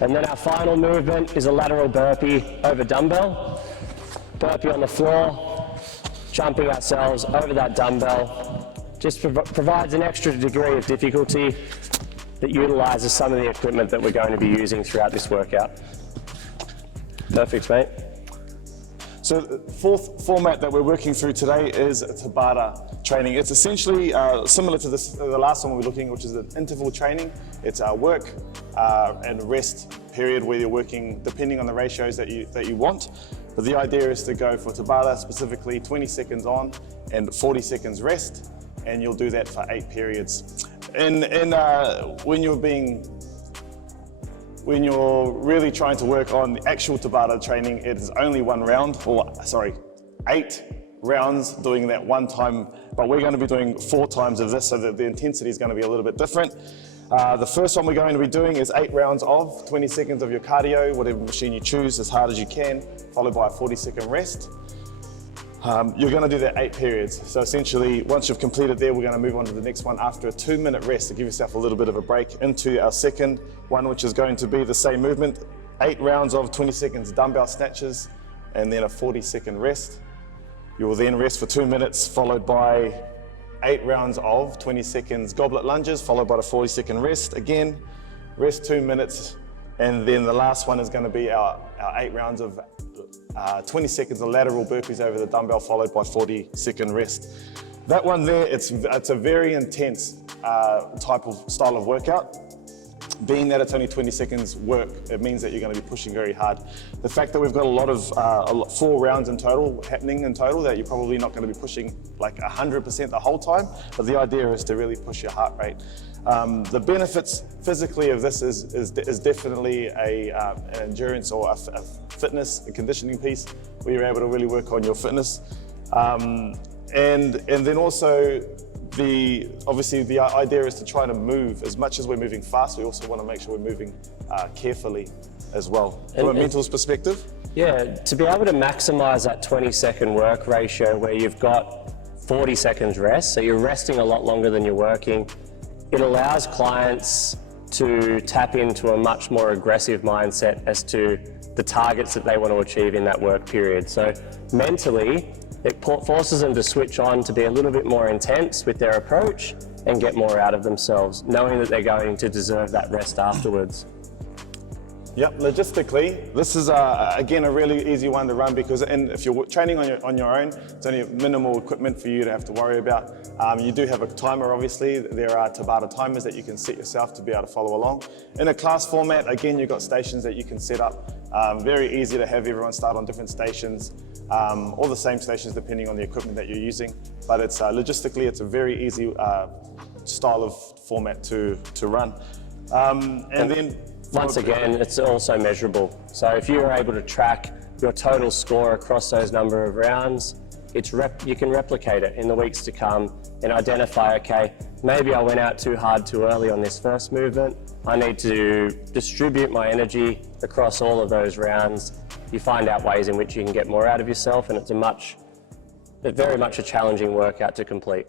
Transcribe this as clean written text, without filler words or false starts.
And then our final movement is a lateral burpee over dumbbell. Burpee on the floor, jumping ourselves over that dumbbell. Just provides an extra degree of difficulty that utilizes some of the equipment that we're going to be using throughout this workout. Perfect, mate. So the fourth format that we're working through today is TABATA training. It's essentially similar to the last one we were looking at, which is an interval training. It's a work and rest period where you're working depending on the ratios that you want. But the idea is to go for TABATA specifically 20 seconds on and 40 seconds rest, and you'll do that for 8 periods. And when you're really trying to work on the actual TABATA training, it is only 1 round, or sorry, 8 rounds doing that one time, but we're going to be doing 4 times of this, so that the intensity is going to be a little bit different. The first one we're going to be doing is 8 rounds of 20 seconds of your cardio, whatever machine you choose, as hard as you can, followed by a 40-second rest. You're going to do that 8 periods. So essentially, once you've completed there, we're going to move on to the next one after a 2-minute rest to give yourself a little bit of a break into our second one, which is going to be the same movement, 8 rounds of 20 seconds dumbbell snatches, and then a 40-second rest. You will then rest for 2 minutes, followed by 8 rounds of 20 seconds goblet lunges, followed by a 40-second rest. Again, rest 2 minutes, and then the last one is going to be our 8 rounds of 20 seconds of lateral burpees over the dumbbell, followed by 40-second rest. That one there, it's a very intense style of workout. Being that it's only 20 seconds work, it means that you're going to be pushing very hard. The fact that we've got a lot of 4 rounds in total happening in total, that you're probably not going to be pushing like 100% the whole time, but the idea is to really push your heart rate. The benefits physically of this is definitely an endurance or a fitness, a conditioning piece, where you're able to really work on your fitness. And then also, obviously the idea is to try to move. As much as we're moving fast, we also want to make sure we're moving carefully as well. From a mental perspective? Yeah, to be able to maximize that 20-second work ratio where you've got 40 seconds rest, so you're resting a lot longer than you're working, it allows clients to tap into a much more aggressive mindset as to the targets that they want to achieve in that work period. So mentally, it forces them to switch on to be a little bit more intense with their approach and get more out of themselves, knowing that they're going to deserve that rest afterwards. Yep, logistically, this is again a really easy one to run, because if you're training on your own, it's only minimal equipment for you to have to worry about. You do have a timer, obviously. There are TABATA timers that you can set yourself to be able to follow along. In a class format, again, you've got stations that you can set up. Very easy to have everyone start on different stations, or the same stations depending on the equipment that you're using. But it's logistically, it's a very easy style of format to run. And then once again, it's also measurable. So if you were able to track your total score across those number of rounds, you can replicate it in the weeks to come and identify, okay, maybe I went out too hard too early on this first movement. I need to distribute my energy across all of those rounds. You find out ways in which you can get more out of yourself, and it's very much a challenging workout to complete.